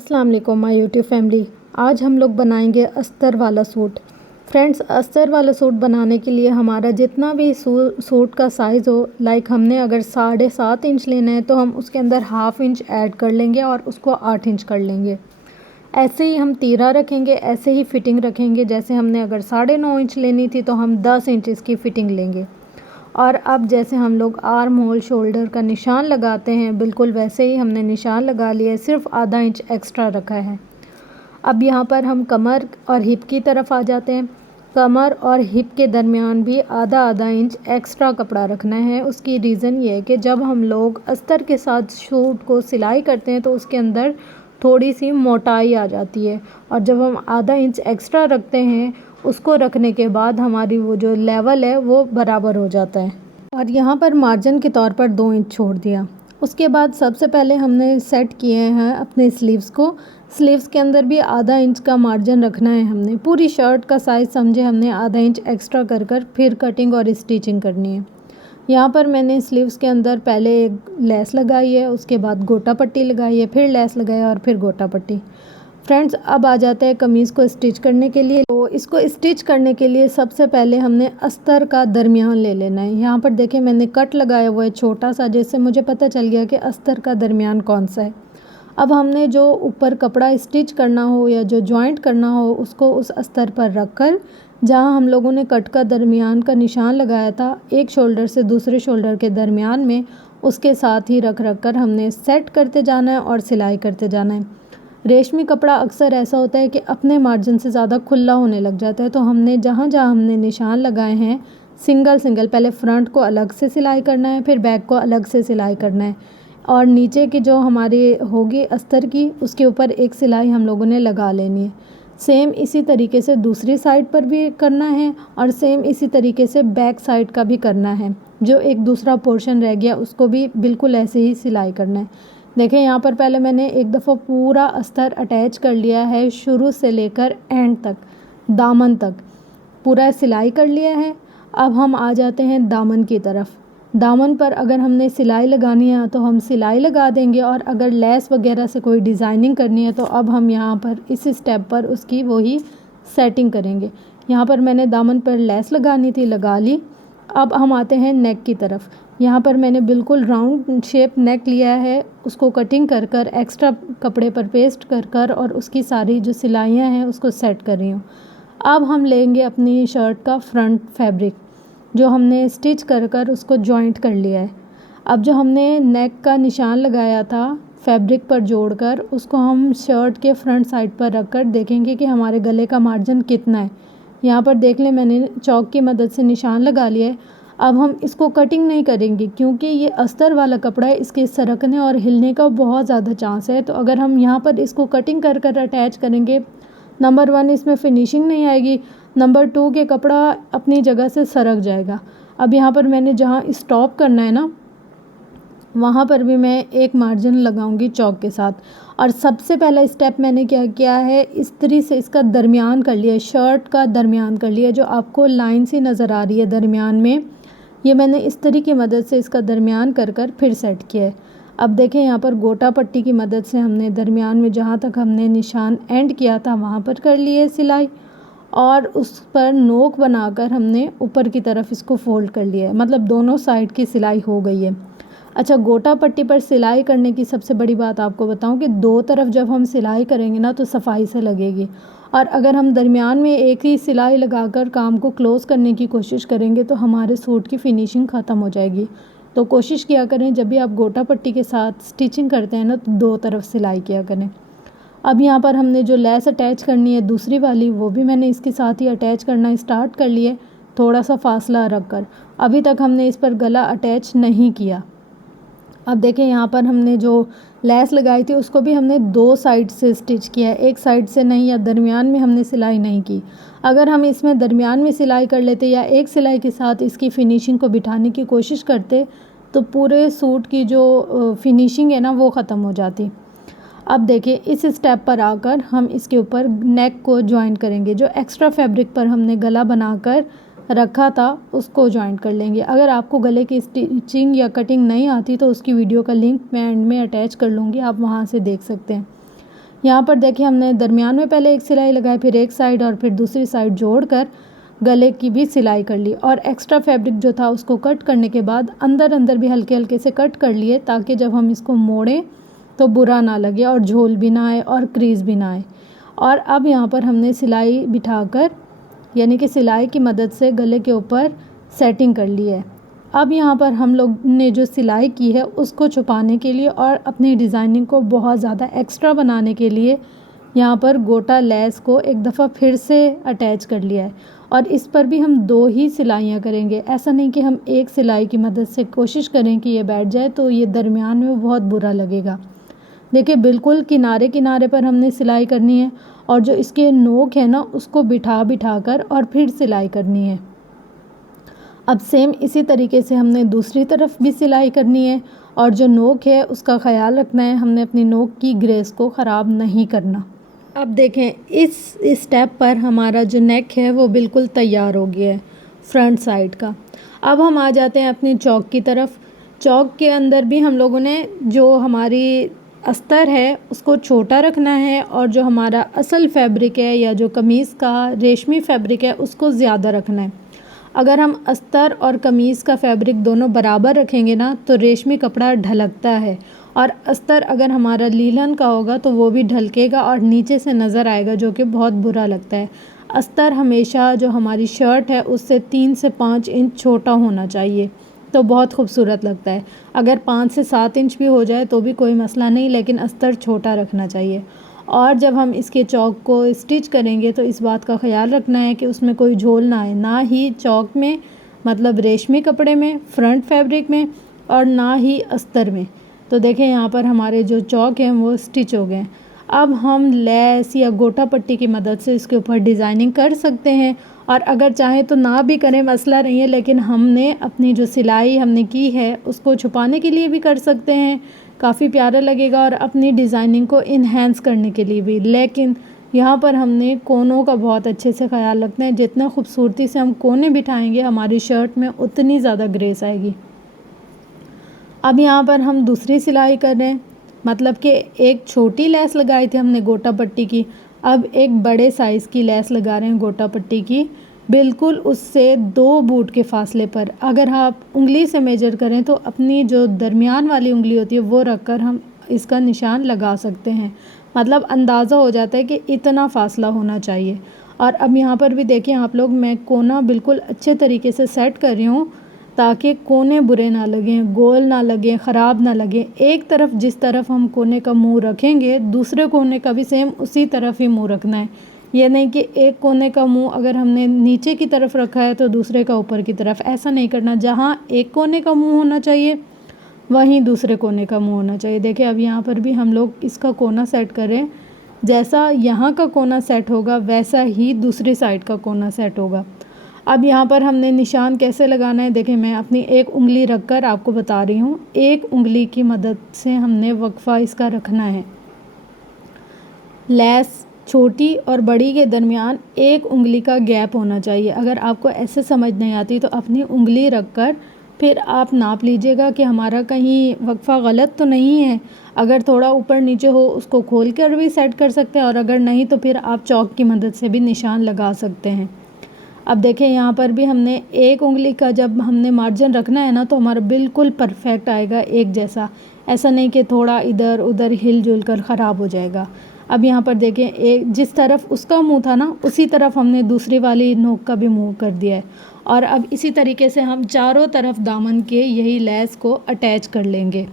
अस्सलाम वालेकुम my YouTube family. आज हम लोग बनाएंगे अस्तर वाला सूट। फ्रेंड्स, अस्तर वाला सूट बनाने के लिए हमारा जितना भी सूट का साइज़ हो, लाइक हमने अगर 7.5 इंच लेना है तो हम उसके अंदर हाफ़ इंच ऐड कर लेंगे और उसको 8 इंच कर लेंगे। ऐसे ही हम तीरा रखेंगे, ऐसे ही फ़िटिंग रखेंगे। जैसे हमने अगर 9.5 इंच लेनी थी तो हम 10 इंच इसकी फ़िटिंग लेंगे। और अब जैसे हम लोग आर्म होल शोल्डर का निशान लगाते हैं, बिल्कुल वैसे ही हमने निशान लगा लिया है, सिर्फ आधा इंच एक्स्ट्रा रखा है। अब यहाँ पर हम कमर और हिप की तरफ आ जाते हैं। कमर और हिप के दरमियान भी आधा आधा इंच एक्स्ट्रा कपड़ा रखना है। उसकी रीज़न ये है कि जब हम लोग अस्तर के साथ सूट को सिलाई करते हैं तो उसके अंदर थोड़ी सी मोटाई आ जाती है, और जब हम आधा इंच एक्स्ट्रा रखते हैं उसको रखने के बाद हमारी वो जो लेवल है वो बराबर हो जाता है। और यहाँ पर मार्जिन के तौर पर 2 इंच छोड़ दिया। उसके बाद सबसे पहले हमने सेट किए हैं अपने स्लीव्स को। स्लीव्स के अंदर भी आधा इंच का मार्जिन रखना है हमने। पूरी शर्ट का साइज़ समझे हमने आधा इंच एक्स्ट्रा कर फिर कटिंग और स्टिचिंग करनी है। यहाँ पर मैंने स्लीव्स के अंदर पहले एक लेस लगाई है, उसके बाद गोटा पट्टी लगाई है, फिर लेस लगाया और फिर गोटा पट्टी। फ्रेंड्स, अब आ जाते हैं कमीज़ को स्टिच करने के लिए। तो इसको स्टिच करने के लिए सबसे पहले हमने अस्तर का दरमियान ले लेना है। यहाँ पर देखें मैंने कट लगाया हुआ है छोटा सा, जिससे मुझे पता चल गया कि अस्तर का दरमियान कौन सा है। अब हमने जो ऊपर कपड़ा स्टिच करना हो या जो जॉइंट करना हो उसको उस अस्तर पर रख कर, जहाँ हम लोगों ने कट का दरमियान का निशान लगाया था एक शोल्डर से दूसरे शोल्डर के दरमियान में, उसके साथ ही रख कर हमने सेट करते जाना है और सिलाई करते जाना है। रेशमी कपड़ा अक्सर ऐसा होता है कि अपने मार्जिन से ज़्यादा खुला होने लग जाता है, तो हमने जहाँ जहाँ हमने निशान लगाए हैं सिंगल सिंगल पहले फ्रंट को अलग से सिलाई करना है, फिर बैक को अलग से सिलाई करना है, और नीचे की जो हमारी होगी अस्तर की उसके ऊपर एक सिलाई हम लोगों ने लगा लेनी है। सेम इसी तरीके से दूसरी साइड पर भी करना है और सेम इसी तरीके से बैक साइड का भी करना है। जो एक दूसरा पोर्शन रह गया उसको भी बिल्कुल ऐसे ही सिलाई करना है। देखें यहाँ पर पहले मैंने एक दफ़ा पूरा अस्तर अटैच कर लिया है, शुरू से लेकर एंड तक, दामन तक पूरा सिलाई कर लिया है। अब हम आ जाते हैं दामन की तरफ। दामन पर अगर हमने सिलाई लगानी है तो हम सिलाई लगा देंगे, और अगर लेस वगैरह से कोई डिज़ाइनिंग करनी है तो अब हम यहाँ पर इस स्टेप पर उसकी वही सेटिंग करेंगे। यहाँ पर मैंने दामन पर लेस लगानी थी, लगा ली। अब हम आते हैं नेक की तरफ। यहाँ पर मैंने बिल्कुल राउंड शेप नेक लिया है, उसको कटिंग कर एक्स्ट्रा कपड़े पर पेस्ट कर और उसकी सारी जो सिलाइयाँ हैं उसको सेट कर रही हूँ। अब हम लेंगे अपनी शर्ट का फ्रंट फैब्रिक जो हमने स्टिच कर उसको जॉइंट कर लिया है। अब जो हमने नेक का निशान लगाया था फैब्रिक पर जोड़कर, उसको हम शर्ट के फ्रंट साइड पर रखकर देखेंगे कि हमारे गले का मार्जिन कितना है। यहाँ पर देख लें मैंने चौक की मदद से निशान लगा लिया है। अब हम इसको कटिंग नहीं करेंगे क्योंकि ये अस्तर वाला कपड़ा है, इसके सरकने और हिलने का बहुत ज़्यादा चांस है। तो अगर हम यहाँ पर इसको कटिंग कर अटैच करेंगे, नंबर 1 इसमें फिनिशिंग नहीं आएगी, नंबर 2 के कपड़ा अपनी जगह से सरक जाएगा। अब यहाँ पर मैंने जहाँ स्टॉप करना है ना, वहाँ पर भी मैं एक मार्जिन लगाऊंगी चौक के साथ। और सबसे पहला स्टेप मैंने क्या किया है, इस्त्री से इसका दरमियान कर लिया, शर्ट का दरमियान कर लिया। जो आपको लाइन सी नज़र आ रही है दरमियान में, ये मैंने इस्त्री की मदद से इसका दरमियान कर फिर सेट किया है। अब देखें यहाँ पर गोटा पट्टी की मदद से हमने दरमियान में जहाँ तक हमने निशान एंड किया था वहाँ पर कर लिए सिलाई, और उस पर नोक बनाकर हमने ऊपर की तरफ इसको फोल्ड कर लिया है। मतलब दोनों साइड की सिलाई हो गई है। अच्छा, गोटा पट्टी पर सिलाई करने की सबसे बड़ी बात आपको बताऊं कि दो तरफ जब हम सिलाई करेंगे ना तो सफाई से लगेगी, और अगर हम दरमियान में एक ही सिलाई लगाकर काम को क्लोज़ करने की कोशिश करेंगे तो हमारे सूट की फिनिशिंग ख़त्म हो जाएगी। तो कोशिश किया करें जब भी आप गोटा पट्टी के साथ स्टिचिंग करते हैं ना तो दो तरफ सिलाई किया करें। अब यहाँ पर हमने जो लेस अटैच करनी है दूसरी वाली, वो भी मैंने इसके साथ ही अटैच करना स्टार्ट कर लिए, थोड़ा सा फासला रख कर। अभी तक हमने इस पर गला अटैच नहीं किया। अब देखें यहाँ पर हमने जो लेस लगाई थी उसको भी हमने दो साइड से स्टिच किया है, एक साइड से नहीं, या दरमियान में हमने सिलाई नहीं की। अगर हम इसमें दरमियान में सिलाई कर लेते या एक सिलाई के साथ इसकी फ़िनिशिंग को बिठाने की कोशिश करते तो पूरे सूट की जो फिनिशिंग है ना वो ख़त्म हो जाती। अब देखिए इस स्टेप पर आकर हम इसके ऊपर नेक को ज्वाइन करेंगे। जो एक्स्ट्रा फैब्रिक पर हमने गला बनाकर रखा था उसको जॉइंट कर लेंगे। अगर आपको गले की स्टिचिंग या कटिंग नहीं आती तो उसकी वीडियो का लिंक मैं एंड में अटैच कर लूँगी, आप वहाँ से देख सकते हैं। यहाँ पर देखिए हमने दरमियान में पहले एक सिलाई लगाई, फिर एक साइड और फिर दूसरी साइड जोड़कर गले की भी सिलाई कर ली और एक्स्ट्रा फैब्रिक जो था उसको कट करने के बाद अंदर अंदर भी हल्के हल्के से कट कर लिए, ताकि जब हम इसको मोड़ें तो बुरा ना लगे और झोल भी ना आए और क्रीज भी ना आए। और अब यहाँ पर हमने सिलाई बिठाकर यानी कि सिलाई की मदद से गले के ऊपर सेटिंग कर ली है। अब यहाँ पर हम लोग ने जो सिलाई की है उसको छुपाने के लिए और अपनी डिज़ाइनिंग को बहुत ज़्यादा एक्स्ट्रा बनाने के लिए यहाँ पर गोटा लेस को एक दफ़ा फिर से अटैच कर लिया है और इस पर भी हम 2 ही सिलाइयाँ करेंगे। ऐसा नहीं कि हम एक सिलाई की मदद से कोशिश करें कि ये बैठ जाए, तो ये दरमियान में बहुत बुरा लगेगा। देखिए बिल्कुल किनारे किनारे पर हमने सिलाई करनी है और जो इसके नोक है ना उसको बिठा कर और फिर सिलाई करनी है। अब सेम इसी तरीके से हमने दूसरी तरफ भी सिलाई करनी है और जो नोक है उसका ख़याल रखना है, हमने अपनी नोक की ग्रेस को ख़राब नहीं करना। अब देखें इस स्टेप पर हमारा जो नेक है वो बिल्कुल तैयार हो गया है फ्रंट साइड का। अब हम आ जाते हैं अपनी चौक की तरफ। चौक के अंदर भी हम लोगों ने जो हमारी अस्तर है उसको छोटा रखना है और जो हमारा असल फैब्रिक है या जो कमीज़ का रेशमी फैब्रिक है उसको ज़्यादा रखना है। अगर हम अस्तर और कमीज़ का फैब्रिक दोनों बराबर रखेंगे ना तो रेशमी कपड़ा ढलकता है और अस्तर अगर हमारा लीलन का होगा तो वो भी ढलकेगा और नीचे से नज़र आएगा, जो कि बहुत बुरा लगता है। अस्तर हमेशा जो हमारी शर्ट है उससे 3 से 5 इंच छोटा होना चाहिए, तो बहुत खूबसूरत लगता है। अगर 5 से 7 इंच भी हो जाए तो भी कोई मसला नहीं, लेकिन अस्तर छोटा रखना चाहिए। और जब हम इसके चौक को स्टिच करेंगे तो इस बात का ख़याल रखना है कि उसमें कोई झोल ना आए, ना ही चौक में मतलब रेशमी कपड़े में फ्रंट फैब्रिक में और ना ही अस्तर में। तो देखें यहाँ पर हमारे जो चौक हैं वो स्टिच हो गए। अब हम लेस या गोटा पट्टी की मदद से इसके ऊपर डिज़ाइनिंग कर सकते हैं और अगर चाहें तो ना भी करें, मसला नहीं है, लेकिन हमने अपनी जो सिलाई हमने की है उसको छुपाने के लिए भी कर सकते हैं, काफ़ी प्यारा लगेगा और अपनी डिज़ाइनिंग को इन्हेंस करने के लिए भी। लेकिन यहाँ पर हमने कोनों का बहुत अच्छे से ख़याल रखना है। जितना खूबसूरती से हम कोने बिठाएंगे हमारी शर्ट में उतनी ज़्यादा ग्रेस आएगी। अब यहाँ पर हम दूसरी सिलाई कर रहे हैं, मतलब कि एक छोटी लेस लगाई थी हमने गोटा पट्टी की, अब एक बड़े साइज़ की लेस लगा रहे हैं गोटा पट्टी की, बिल्कुल उससे 2 बूट के फासले पर। अगर आप उंगली से मेजर करें तो अपनी जो दरमियान वाली उंगली होती है वो रख कर हम इसका निशान लगा सकते हैं, मतलब अंदाज़ा हो जाता है कि इतना फ़ासला होना चाहिए। और अब यहाँ पर भी देखिए आप लोग, मैं कोना बिल्कुल अच्छे तरीके से सेट कर रही हूँ ताकि कोने बुरे ना लगें, गोल ना लगें, ख़राब ना लगें। एक तरफ जिस तरफ हम कोने का मुंह रखेंगे दूसरे कोने का भी सेम उसी तरफ ही मुंह रखना है। ये नहीं कि एक कोने का मुंह अगर हमने नीचे की तरफ रखा है तो दूसरे का ऊपर की तरफ, ऐसा नहीं करना। जहाँ एक कोने का मुंह होना चाहिए वहीं दूसरे कोने का मुंह होना चाहिए। देखिए अब यहाँ पर भी हम लोग इसका कोना सेट करें, जैसा यहाँ का कोना सेट होगा वैसा ही दूसरी साइड का कोना सेट होगा। अब यहाँ पर हमने निशान कैसे लगाना है, देखें मैं अपनी एक उंगली रखकर आपको बता रही हूँ। एक उंगली की मदद से हमने वक्फा इसका रखना है। लेस छोटी और बड़ी के दरमियान एक उंगली का गैप होना चाहिए। अगर आपको ऐसे समझ नहीं आती तो अपनी उंगली रखकर फिर आप नाप लीजिएगा कि हमारा कहीं वक्फा गलत तो नहीं है। अगर थोड़ा ऊपर नीचे हो उसको खोल कर भी सेट कर सकते हैं और अगर नहीं तो फिर आप चौक की मदद से भी निशान लगा सकते हैं। अब देखें यहाँ पर भी हमने एक उंगली का जब हमने मार्जिन रखना है ना तो हमारा बिल्कुल परफेक्ट आएगा एक जैसा, ऐसा नहीं कि थोड़ा इधर उधर हिल जुल कर ख़राब हो जाएगा। अब यहाँ पर देखें एक जिस तरफ उसका मुंह था ना उसी तरफ हमने दूसरी वाली नोक का भी मुंह कर दिया है और अब इसी तरीके से हम चारों तरफ दामन के यही लेस को अटैच कर लेंगे।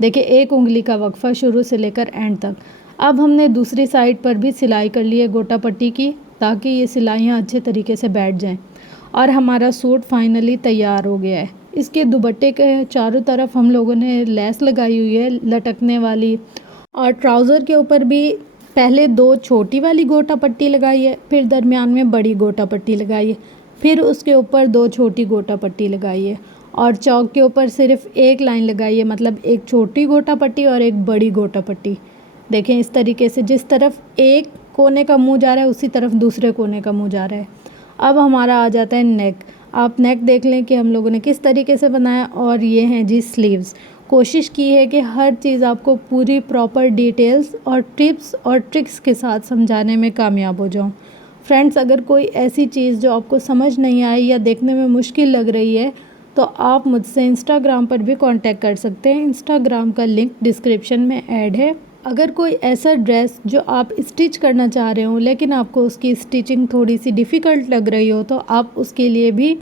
देखिए एक उंगली का वक्फा शुरू से लेकर एंड तक। अब हमने दूसरी साइड पर भी सिलाई कर ली है गोटा पट्टी की, ताकि ये सिलाइयाँ अच्छे तरीके से बैठ जाएं और हमारा सूट फाइनली तैयार हो गया है। इसके दुपट्टे के चारों तरफ हम लोगों ने लेस लगाई हुई है लटकने वाली और ट्राउज़र के ऊपर भी पहले 2 छोटी वाली गोटा पट्टी लगाई है, फिर दरमियान में बड़ी गोटा पट्टी लगाई है, फिर उसके ऊपर 2 छोटी गोटा पट्टी लगाई है और चौक के ऊपर सिर्फ एक लाइन लगाई है, मतलब एक छोटी गोटा पट्टी और एक बड़ी गोटा पट्टी। देखें इस तरीके से जिस तरफ एक कोने का मुंह जा रहा है उसी तरफ दूसरे कोने का मुंह जा रहा है। अब हमारा आ जाता है नेक। आप नेक देख लें कि हम लोगों ने किस तरीके से बनाया। और ये हैं जी स्लीव्स। कोशिश की है कि हर चीज़ आपको पूरी प्रॉपर डिटेल्स और टिप्स और ट्रिक्स के साथ समझाने में कामयाब हो जाऊँ। फ्रेंड्स, अगर कोई ऐसी चीज़ जो आपको समझ नहीं आई या देखने में मुश्किल लग रही है तो आप मुझसे इंस्टाग्राम पर भी कांटेक्ट कर सकते हैं। इंस्टाग्राम का लिंक डिस्क्रिप्शन में ऐड है। अगर कोई ऐसा ड्रेस जो आप स्टिच करना चाह रहे हो लेकिन आपको उसकी स्टिचिंग थोड़ी सी डिफ़िकल्ट लग रही हो तो आप उसके लिए भी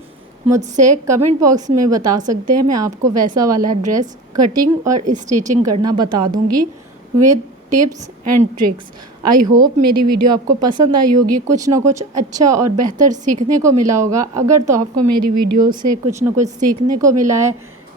मुझसे कमेंट बॉक्स में बता सकते हैं। मैं आपको वैसा वाला ड्रेस कटिंग और स्टिचिंग करना बता दूंगी with tips and tricks. I hope मेरी वीडियो आपको पसंद आई होगी, कुछ ना कुछ अच्छा और बेहतर सीखने को मिला होगा। अगर तो आपको मेरी वीडियो से कुछ ना कुछ सीखने को मिला है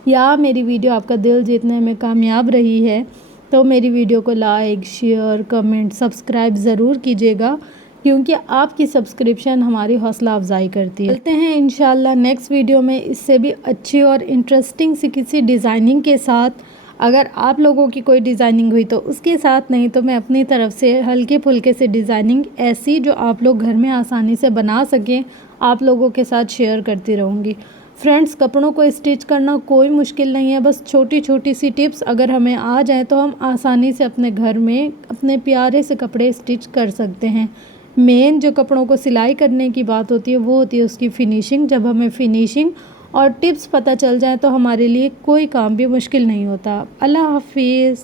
या मेरी वीडियो आपका दिल जीतने में कामयाब रही है तो मेरी वीडियो को लाइक, शेयर, कमेंट, सब्सक्राइब ज़रूर कीजिएगा, क्योंकि आपकी सब्सक्रिप्शन हमारी हौसला अफजाई करती है। चलते हैं इंशाल्लाह नेक्स्ट वीडियो में इससे भी अच्छी और इंटरेस्टिंग सी किसी डिज़ाइनिंग के साथ। अगर आप लोगों की कोई डिज़ाइनिंग हुई तो उसके साथ, नहीं तो मैं अपनी तरफ से हल्के फुल्के से डिज़ाइनिंग ऐसी जो आप लोग घर में आसानी से बना सकें आप लोगों के साथ शेयर करती रहूँगी। फ्रेंड्स, कपड़ों को स्टिच करना कोई मुश्किल नहीं है, बस छोटी छोटी सी टिप्स अगर हमें आ जाए तो हम आसानी से अपने घर में अपने प्यारे से कपड़े स्टिच कर सकते हैं। मेन जो कपड़ों को सिलाई करने की बात होती है वो होती है उसकी फ़िनिशिंग। जब हमें फ़िनिशिंग और टिप्स पता चल जाए तो हमारे लिए कोई काम भी मुश्किल नहीं होता। अल्लाह हाफिज़।